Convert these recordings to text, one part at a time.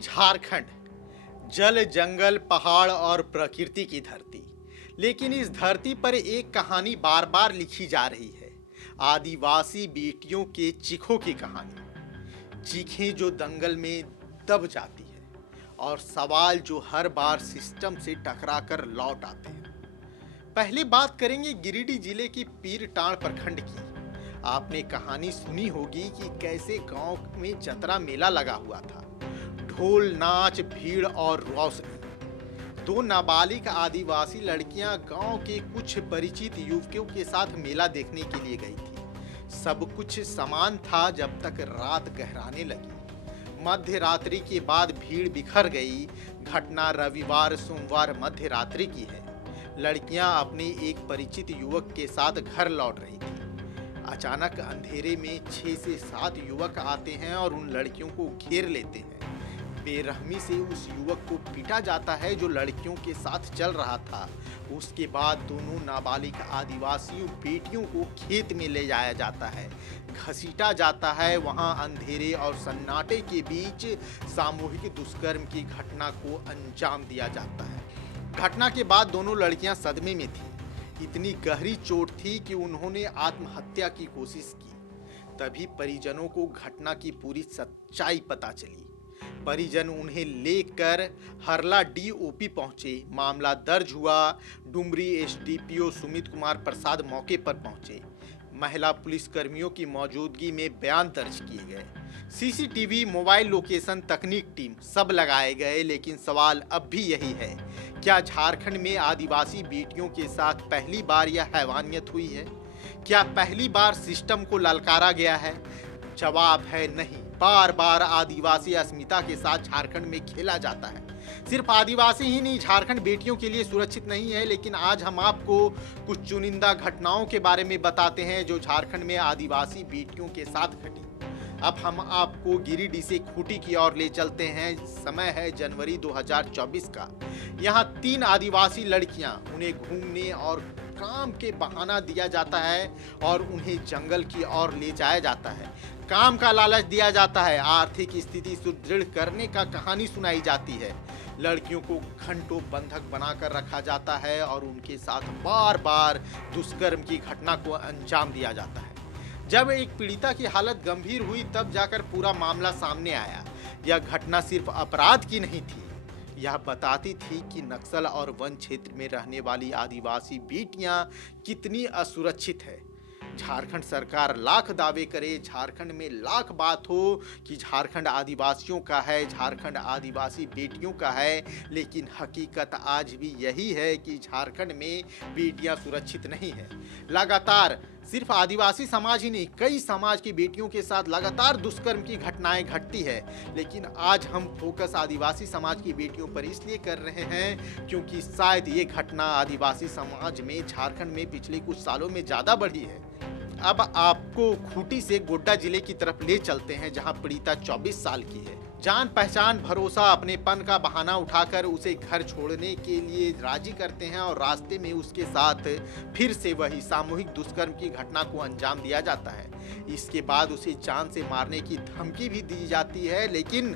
झारखंड जल जंगल पहाड़ और प्रकृति की धरती। लेकिन इस धरती पर एक कहानी बार बार लिखी जा रही है। आदिवासी बेटियों के चीखों की कहानी। चीखें जो दंगल में दब जाती है और सवाल जो हर बार सिस्टम से टकराकर लौट आते हैं। पहले बात करेंगे गिरिडीह जिले की पीरटांड़ प्रखंड की। आपने कहानी सुनी होगी कि कैसे गांव में जतरा मेला लगा हुआ था। ढोल नाच भीड़ और रोशनी। दो नाबालिग आदिवासी लड़कियां गांव के कुछ परिचित युवकों के साथ मेला देखने के लिए गई थी। सब कुछ समान था जब तक रात गहराने लगी। मध्य रात्रि के बाद भीड़ बिखर गई। घटना रविवार सोमवार मध्य रात्रि की है। लड़कियां अपने एक परिचित युवक के साथ घर लौट रही थी। अचानक अंधेरे में 6 से 7 युवक आते हैं और उन लड़कियों को घेर लेते हैं। बेरहमी से उस युवक को पीटा जाता है जो लड़कियों के साथ चल रहा था। उसके बाद दोनों नाबालिग आदिवासी बेटियों को खेत में ले जाया जाता है, घसीटा जाता है। वहां अंधेरे और सन्नाटे के बीच सामूहिक दुष्कर्म की घटना को अंजाम दिया जाता है। घटना के बाद दोनों लड़कियां सदमे में थीं। इतनी गहरी चोट थी कि उन्होंने आत्महत्या की कोशिश की। तभी परिजनों को घटना की पूरी सच्चाई पता चली। परिजन उन्हें लेकर हरला डीओपी पहुंचे। मामला दर्ज हुआ। डुमरी एसडीपीओ सुमित कुमार प्रसाद मौके पर पहुंचे। महिला पुलिसकर्मियों की मौजूदगी में बयान दर्ज किए गए। सीसीटीवी, मोबाइल लोकेशन, तकनीक टीम सब लगाए गए। लेकिन सवाल अब भी यही है, क्या झारखंड में आदिवासी बेटियों के साथ पहली बार यह हैवानियत हुई है? क्या पहली बार सिस्टम को ललकारा गया है? जवाब है नहीं। बार बार आदिवासी अस्मिता के साथ झारखंड में खेला जाता है। सिर्फ आदिवासी ही नहीं, झारखंड बेटियों के लिए सुरक्षित नहीं है। लेकिन आज हम आपको कुछ चुनिंदा घटनाओं के बारे में बताते हैं जो झारखंड में आदिवासी बेटियों के साथ घटी। अब हम आपको गिरिडीह से खूंटी की ओर ले चलते हैं। समय है जनवरी 2024 का। यहाँ 3 आदिवासी लड़कियां, उन्हें घूमने और काम के बहाना दिया जाता है और उन्हें जंगल की ओर ले जाया जाता है। काम का लालच दिया जाता है। आर्थिक स्थिति सुदृढ़ करने का कहानी सुनाई जाती है। लड़कियों को घंटों बंधक बनाकर रखा जाता है और उनके साथ बार बार दुष्कर्म की घटना को अंजाम दिया जाता है। जब एक पीड़िता की हालत गंभीर हुई तब जाकर पूरा मामला सामने आया। यह घटना सिर्फ अपराध की नहीं थी, यह बताती थी कि नक्सल और वन क्षेत्र में रहने वाली आदिवासी बेटियां कितनी असुरक्षित है। झारखंड सरकार लाख दावे करे, झारखंड में लाख बात हो कि झारखंड आदिवासियों का है, झारखंड आदिवासी बेटियों का है, लेकिन हकीकत आज भी यही है कि झारखंड में बेटियां सुरक्षित नहीं है। लगातार सिर्फ आदिवासी समाज ही नहीं, कई समाज की बेटियों के साथ लगातार दुष्कर्म की घटनाएं घटती है। लेकिन आज हम फोकस आदिवासी समाज की बेटियों पर इसलिए कर रहे हैं क्योंकि शायद ये घटना आदिवासी समाज में झारखंड में पिछले कुछ सालों में ज़्यादा बढ़ी है। अब आपको खूंटी से गोड्डा जिले की तरफ ले चलते हैं जहां पीड़िता 24 साल की है। जान पहचान भरोसा अपनेपन का बहाना उठाकर उसे घर छोड़ने के लिए राजी करते हैं और रास्ते में उसके साथ फिर से वही सामूहिक दुष्कर्म की घटना को अंजाम दिया जाता है। इसके बाद उसे जान से मारने की धमकी भी दी जाती है, लेकिन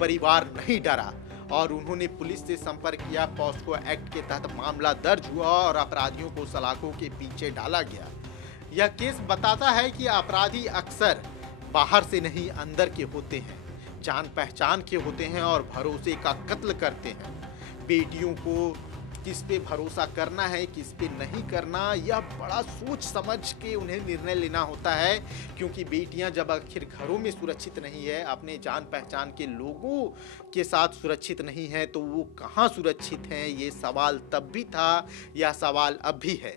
परिवार नहीं डरा और उन्होंने पुलिस से संपर्क किया। पॉस्को एक्ट के तहत मामला दर्ज हुआ और अपराधियों को सलाखों के पीछे डाला गया। यह केस बताता है कि अपराधी अक्सर बाहर से नहीं अंदर के होते हैं, जान पहचान के होते हैं और भरोसे का कत्ल करते हैं। बेटियों को किस पे भरोसा करना है, किस पे नहीं करना, यह बड़ा सोच समझ के उन्हें निर्णय लेना होता है। क्योंकि बेटियां जब आखिर घरों में सुरक्षित नहीं है, अपने जान पहचान के लोगों के साथ सुरक्षित नहीं है, तो वो कहाँ सुरक्षित हैं? ये सवाल तब भी था, यह सवाल अब भी है।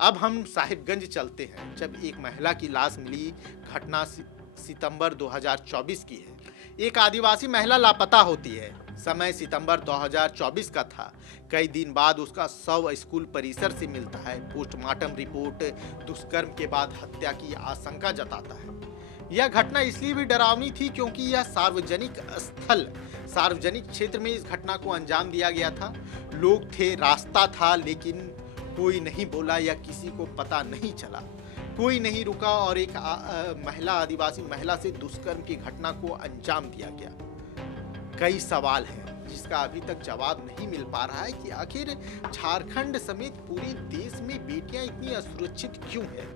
अब हम साहिबगंज चलते हैं जब एक महिला की लाश मिली। घटना सितंबर 2024 की है। एक आदिवासी महिला लापता होती है। समय सितंबर 2024 का था। कई दिन बाद उसका शव स्कूल परिसर से मिलता है। पोस्टमार्टम रिपोर्ट दुष्कर्म के बाद हत्या की आशंका जताता है। यह घटना इसलिए भी डरावनी थी क्योंकि यह सार्वजनिक क्षेत्र में इस घटना को अंजाम दिया गया था। लोग थे, रास्ता था, लेकिन कोई नहीं बोला या किसी को पता नहीं चला। कोई नहीं रुका और एक आदिवासी महिला से दुष्कर्म की घटना को अंजाम दिया गया। कई सवाल हैं जिसका अभी तक जवाब नहीं मिल पा रहा है कि आखिर झारखंड समेत पूरे देश में बेटियां इतनी असुरक्षित क्यों हैं।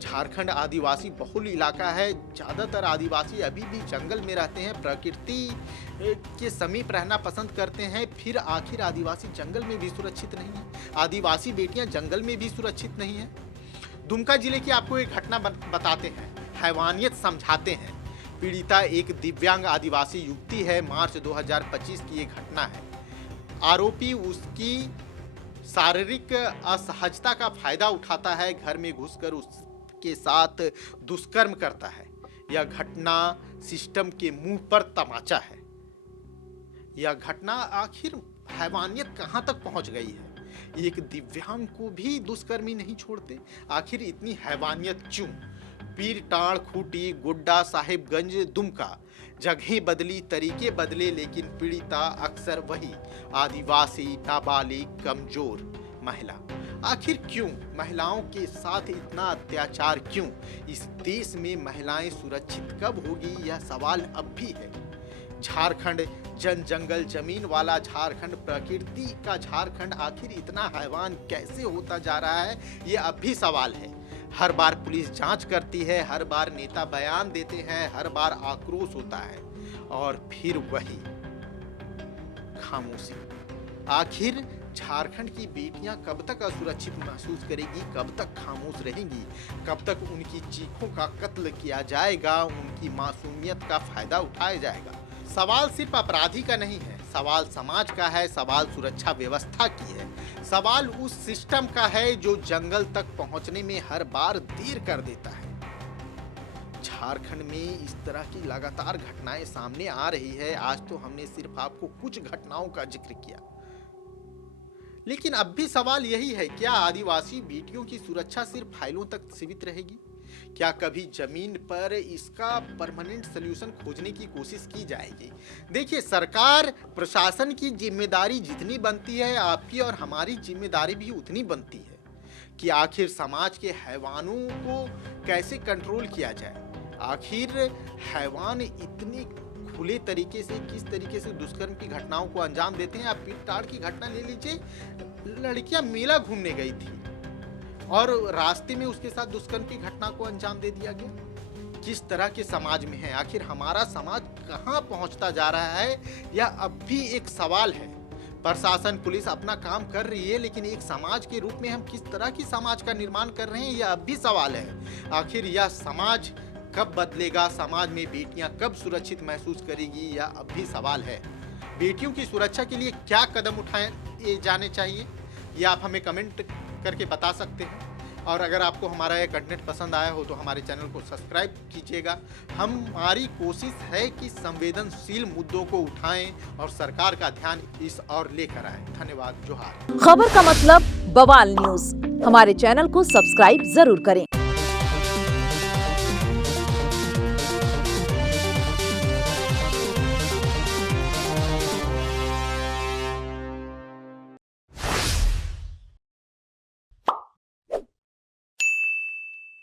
झारखंड आदिवासी बहुल इलाका है, ज़्यादातर आदिवासी अभी भी जंगल में रहते हैं, प्रकृति के समीप रहना पसंद करते हैं। फिर आखिर आदिवासी जंगल में भी सुरक्षित नहीं है, आदिवासी बेटियां जंगल में भी सुरक्षित नहीं है। दुमका जिले की आपको एक घटना बताते हैं, हैवानियत समझाते हैं। पीड़िता एक दिव्यांग आदिवासी युवती है। मार्च 2025 की ये घटना है। आरोपी उसकी शारीरिक असहजता का फायदा उठाता है, घर में घुसकर उसके साथ दुष्कर्म करता है। यह घटना सिस्टम के मुंह पर तमाचा है। यह घटना आखिर हैवानियत कहां तक पहुंच गई है। एक दिव्यांग को भी दुष्कर्मी नहीं छोड़ते, आखिर इतनी हैवानियत क्यों। पीर टाड़, खूंटी, गोड्डा, साहिबगंज, दुमका, जगहें बदली, तरीके बदले, लेकिन पीड़िता अक्सर वही आदिवासी, नाबालिग, कमजोर महिला। आखिर क्यों महिलाओं के साथ इतना अत्याचार क्यों। इस देश में महिलाएं सुरक्षित कब होगी, यह सवाल अब भी है। झारखंड जन जंगल जमीन वाला झारखंड, प्रकृति का झारखंड आखिर इतना हैवान कैसे होता जा रहा है, ये अब भी सवाल है। हर बार पुलिस जांच करती है, हर बार नेता बयान देते हैं, हर बार आक्रोश होता है और फिर वही खामोशी। आखिर झारखंड की बेटियां कब तक असुरक्षित महसूस करेगी, कब तक खामोश रहेंगी, कब तक उनकी चीखों का कत्ल किया जाएगा, उनकी मासूमियत का फायदा उठाया जाएगा। सवाल सिर्फ अपराधी का नहीं है, सवाल समाज का है, सवाल सुरक्षा व्यवस्था की है, सवाल उस सिस्टम का है जो जंगल तक पहुंचने में हर बार देर कर देता है। झारखंड में इस तरह की लगातार घटनाएं सामने आ रही है। आज तो हमने सिर्फ आपको कुछ घटनाओं का जिक्र किया, लेकिन अब भी सवाल यही है, क्या आदिवासी बेटियों की सुरक्षा सिर्फ फाइलों तक सीमित रहेगी? क्या कभी जमीन पर इसका परमानेंट सलूशन खोजने की कोशिश की जाएगी? देखिए, सरकार प्रशासन की जिम्मेदारी जितनी बनती है, आपकी और हमारी जिम्मेदारी भी उतनी बनती है कि आखिर समाज के हैवानों को कैसे कंट्रोल किया जाए। आखिर हैवान इतनी खुले तरीके से किस तरीके से दुष्कर्म की घटनाओं को अंजाम देते हैं। आप पीरटाड़ की घटना ले लीजिए, लड़कियां मेला घूमने गई थी और रास्ते में उसके साथ दुष्कर्म की घटना को अंजाम दे दिया गया। किस तरह के समाज में है, आखिर हमारा समाज कहां पहुंचता जा रहा है, यह अब भी एक सवाल है। प्रशासन, पुलिस अपना काम कर रही है, लेकिन एक समाज के रूप में हम किस तरह की समाज का निर्माण कर रहे हैं, यह अब भी सवाल है। आखिर यह समाज कब बदलेगा, समाज में बेटियां कब सुरक्षित महसूस करेगी, यह अब भी सवाल है। बेटियों की सुरक्षा के लिए क्या कदम उठाए जाने चाहिए, यह आप हमें कमेंट करके बता सकते हैं। और अगर आपको हमारा यह कंटेंट पसंद आया हो तो हमारे चैनल को सब्सक्राइब कीजिएगा। हमारी कोशिश है कि संवेदनशील मुद्दों को उठाएं और सरकार का ध्यान इस ओर लेकर आए। धन्यवाद। जोहार। खबर का मतलब बवाल न्यूज, हमारे चैनल को सब्सक्राइब जरूर करें।